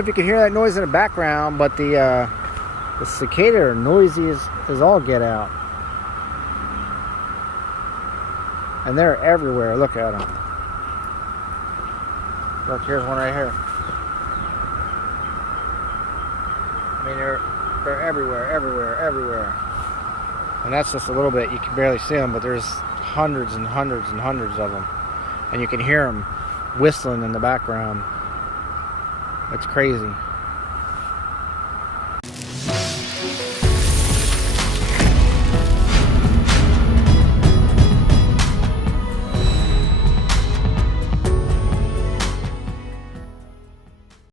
if you can hear that noise in the background, but the cicada are noisy as all get out. And they're everywhere. Look at them. Look, here's one right here. I mean, they're everywhere, everywhere, everywhere. And that's just a little bit. You can barely see them, but there's hundreds and hundreds and hundreds of them. And you can hear them whistling in the background. It's crazy.